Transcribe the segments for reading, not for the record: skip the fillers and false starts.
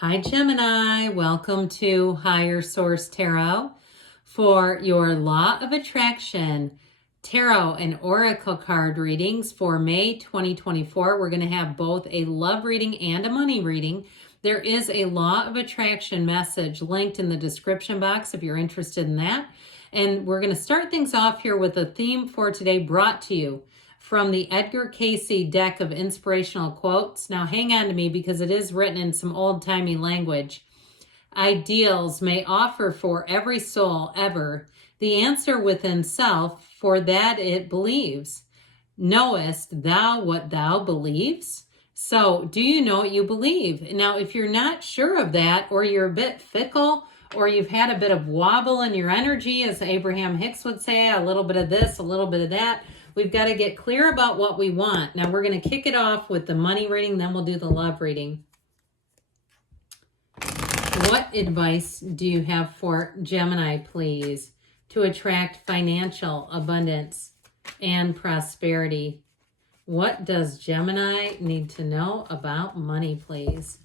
Hi, Gemini. Welcome to Higher Source Tarot for your Law of Attraction Tarot and Oracle card readings for May 2024. We're going to have both a love reading and a money reading. There is a Law of Attraction message linked in the description box if you're interested in that. And we're going to start things off here with a theme for today brought to you from the Edgar Cayce deck of inspirational quotes. Now hang on to me because it is written in some old-timey language. Ideals may offer for every soul ever the answer within self, for that it believes. Knowest thou what thou believes? So do you know what you believe? Now, if you're not sure of that, or you're a bit fickle, or you've had a bit of wobble in your energy, as Abraham Hicks would say, a little bit of this, a little bit of that, we've got to get clear about what we want. Now we're going to kick it off with the money reading, then we'll do the love reading. What advice do you have for Gemini, please, to attract financial abundance and prosperity? What does Gemini need to know about money, please?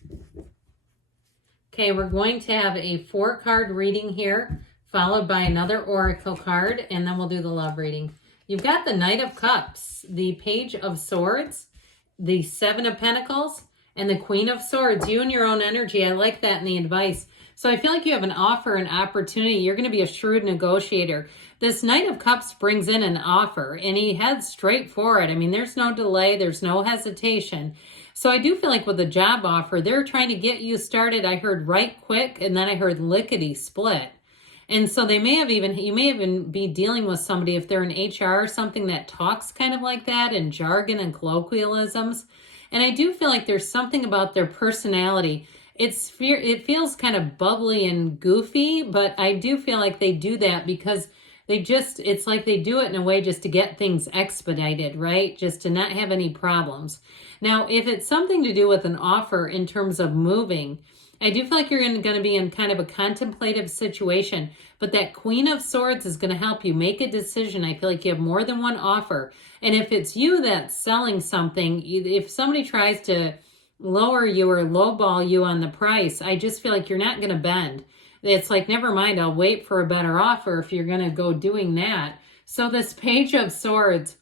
Okay, we're going to have a 4-card reading here, followed by another oracle card, and then we'll do the love reading. You've got the Knight of Cups, the Page of Swords, the 7 of Pentacles, and the Queen of Swords. You and your own energy. I like that in the advice. So I feel like you have an offer, an opportunity. You're going to be a shrewd negotiator. This Knight of Cups brings in an offer, and he heads straight for it. I mean, there's no delay. There's no hesitation. So I do feel like with the job offer, they're trying to get you started. I heard right quick, and then I heard lickety split. And so you may even be dealing with somebody, if they're in HR or something, that talks kind of like that in jargon and colloquialisms. And I do feel like there's something about their personality. It feels kind of bubbly and goofy, but I do feel like they do that because it's like they do it in a way just to get things expedited, right? Just to not have any problems. Now, if it's something to do with an offer in terms of moving, I do feel like you're going to be in kind of a contemplative situation, but that Queen of Swords is going to help you make a decision. I feel like you have more than one offer. And if it's you that's selling something, if somebody tries to lower you or lowball you on the price, I just feel like you're not going to bend. It's like, never mind, I'll wait for a better offer if you're going to go doing that. So this Page of Swords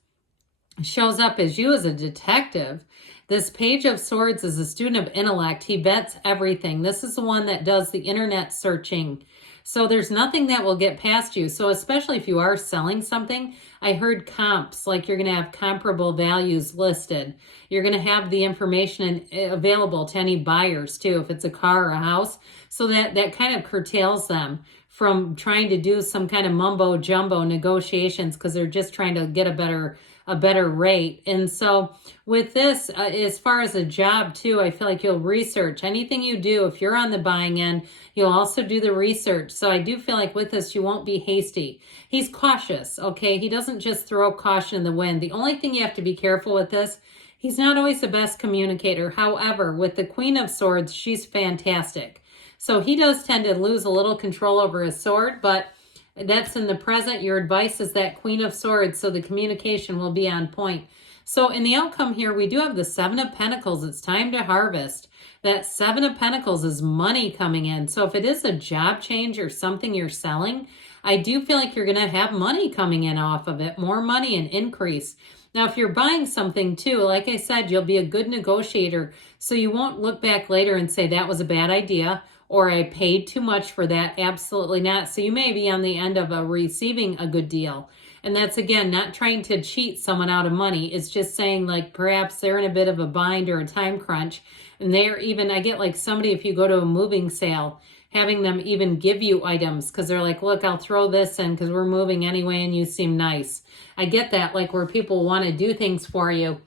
shows up as you as a detective. This Page of Swords is a student of intellect. He bets everything. This is the one that does the internet searching. So there's nothing that will get past you. So especially if you are selling something, I heard comps, like you're going to have comparable values listed. You're going to have the information available to any buyers too, if it's a car or a house. So that kind of curtails them from trying to do some kind of mumbo jumbo negotiations because they're just trying to get a better rate. And so with this, as far as a job too, I feel like you'll research anything you do. If you're on the buying end, you'll also do the research. So I do feel like with this, you won't be hasty. He's cautious, okay? He doesn't just throw caution in the wind. The only thing you have to be careful with this, he's not always the best communicator. However, with the Queen of Swords, she's fantastic. So he does tend to lose a little control over his sword, but that's in the present. Your advice is that Queen of Swords, so the communication will be on point. So in the outcome here, we do have the 7 of Pentacles. It's time to harvest. That 7 of Pentacles is money coming in. So if it is a job change or something you're selling, I do feel like you're going to have money coming in off of it, more money and increase. Now, if you're buying something too, like I said, you'll be a good negotiator. So you won't look back later and say that was a bad idea, or I paid too much for that. Absolutely not. So you may be on the end of receiving a good deal. And that's, again, not trying to cheat someone out of money. It's just saying, like, perhaps they're in a bit of a bind or a time crunch. And they're even, I get like somebody, if you go to a moving sale, having them even give you items because they're like, look, I'll throw this in because we're moving anyway and you seem nice. I get that, like where people want to do things for you.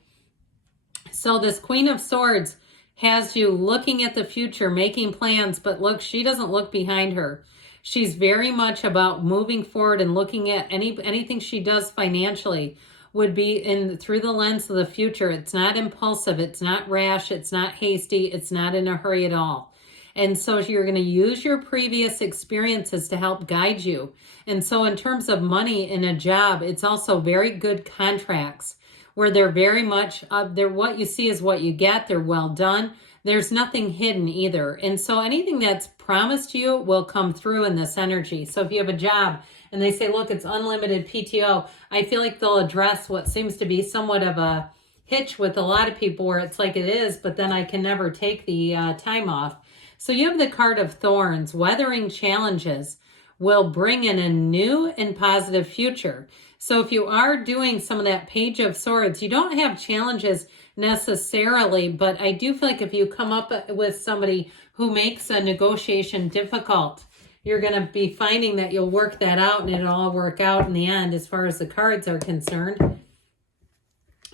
So this Queen of Swords has you looking at the future, making plans, but look, she doesn't look behind her. She's very much about moving forward and looking at anything she does financially would be through the lens of the future. It's not impulsive, it's not rash, it's not hasty, it's not in a hurry at all. And so you're going to use your previous experiences to help guide you. And so in terms of money in a job, it's also very good contracts where they're very much, what you see is what you get. They're well done. There's nothing hidden either. And so anything that's promised you will come through in this energy. So if you have a job and they say, look, it's unlimited PTO, I feel like they'll address what seems to be somewhat of a hitch with a lot of people where it's like it is, but then I can never take the time off. So you have the card of Thorns. Weathering challenges will bring in a new and positive future. So if you are doing some of that Page of Swords, you don't have challenges necessarily, but I do feel like if you come up with somebody who makes a negotiation difficult, you're going to be finding that you'll work that out and it'll all work out in the end as far as the cards are concerned.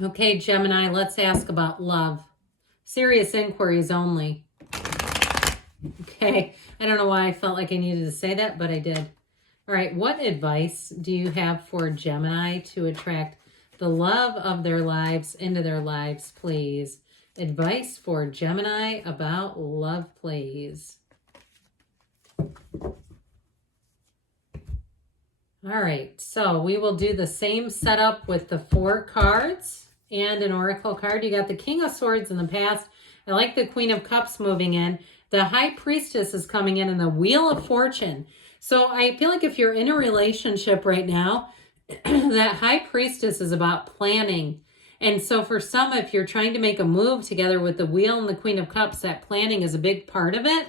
Okay, Gemini, let's ask about love. Serious inquiries only. Okay, I don't know why I felt like I needed to say that, but I did. All right, what advice do you have for Gemini to attract the love of their lives into their lives, please? Advice for Gemini about love, please. All right, so we will do the same setup with the 4 cards and an oracle card. You got the King of Swords in the past. I like the Queen of Cups moving in. The High Priestess is coming in and the Wheel of Fortune. So I feel like if you're in a relationship right now, that High Priestess is about planning. And so for some, if you're trying to make a move together with the Wheel and the Queen of Cups, that planning is a big part of it.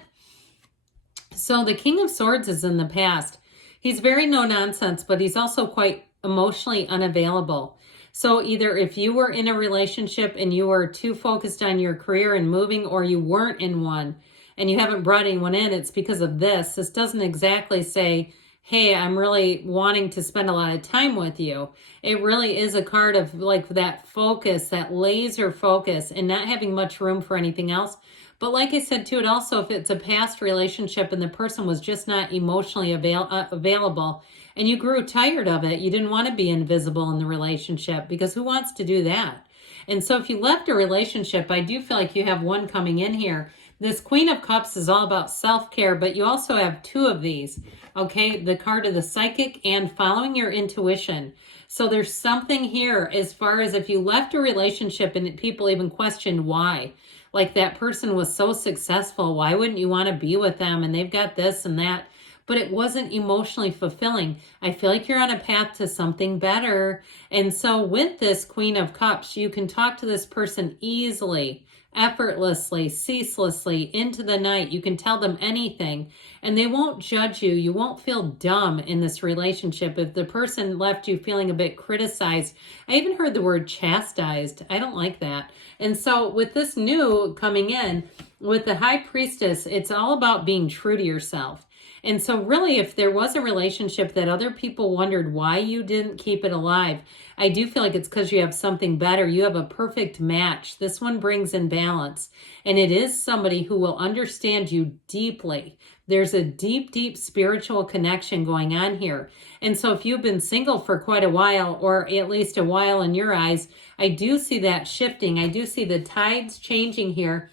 So the King of Swords is in the past. He's very no nonsense, but he's also quite emotionally unavailable. So either if you were in a relationship and you were too focused on your career and moving, or you weren't in one and you haven't brought anyone in, it's because of this. This doesn't exactly say, hey, I'm really wanting to spend a lot of time with you. It really is a card of like that focus, that laser focus, and not having much room for anything else. But like I said too, it also, if it's a past relationship and the person was just not emotionally available and you grew tired of it, you didn't want to be invisible in the relationship, because who wants to do that? And so if you left a relationship, I do feel like you have one coming in here. This Queen of Cups is all about self-care, but you also have 2 of these, okay? The card of the Psychic and following your intuition. So there's something here as far as if you left a relationship and people even questioned why. Like that person was so successful, why wouldn't you want to be with them? And they've got this and that, but it wasn't emotionally fulfilling. I feel like you're on a path to something better. And so with this Queen of Cups, you can talk to this person easily, effortlessly, ceaselessly, into the night. You can tell them anything and they won't judge you. You won't feel dumb in this relationship. If the person left you feeling a bit criticized, I even heard the word chastised. I don't like that. And so with this new coming in, with the High Priestess, it's all about being true to yourself. And so really, if there was a relationship that other people wondered why you didn't keep it alive, I do feel like it's because you have something better. You have a perfect match. This one brings in balance. And it is somebody who will understand you deeply. There's a deep, deep spiritual connection going on here. And so if you've been single for quite a while, or at least a while in your eyes, I do see that shifting. I do see the tides changing here.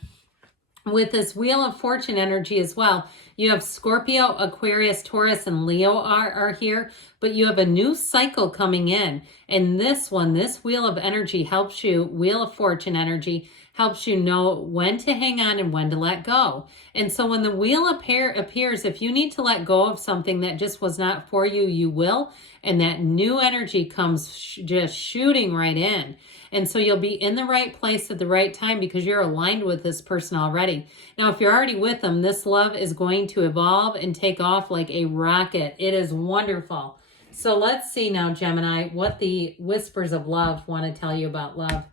With this Wheel of Fortune energy as well, you have Scorpio, Aquarius, Taurus, and Leo are here, but you have a new cycle coming in. And this one, this Wheel of Energy helps you, Wheel of Fortune energy, helps you know when to hang on and when to let go. And so when the wheel appears, if you need to let go of something that just was not for you, you will. And that new energy comes just shooting right in. And so you'll be in the right place at the right time because you're aligned with this person already. Now, if you're already with them, this love is going to evolve and take off like a rocket. It is wonderful. So let's see now, Gemini, what the whispers of love want to tell you about love.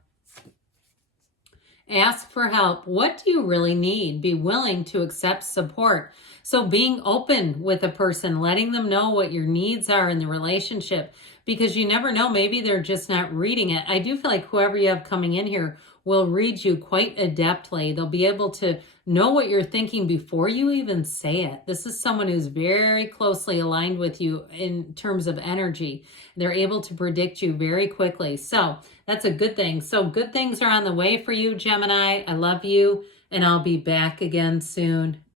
Ask for help. What do you really need? Be willing to accept support. So being open with a person, letting them know what your needs are in the relationship, because you never know, maybe they're just not reading it. I do feel like whoever you have coming in here will read you quite adeptly. They'll be able to know what you're thinking before you even say it. This is someone who's very closely aligned with you in terms of energy. They're able to predict you very quickly. So that's a good thing. So good things are on the way for you, Gemini. I love you, and I'll be back again soon.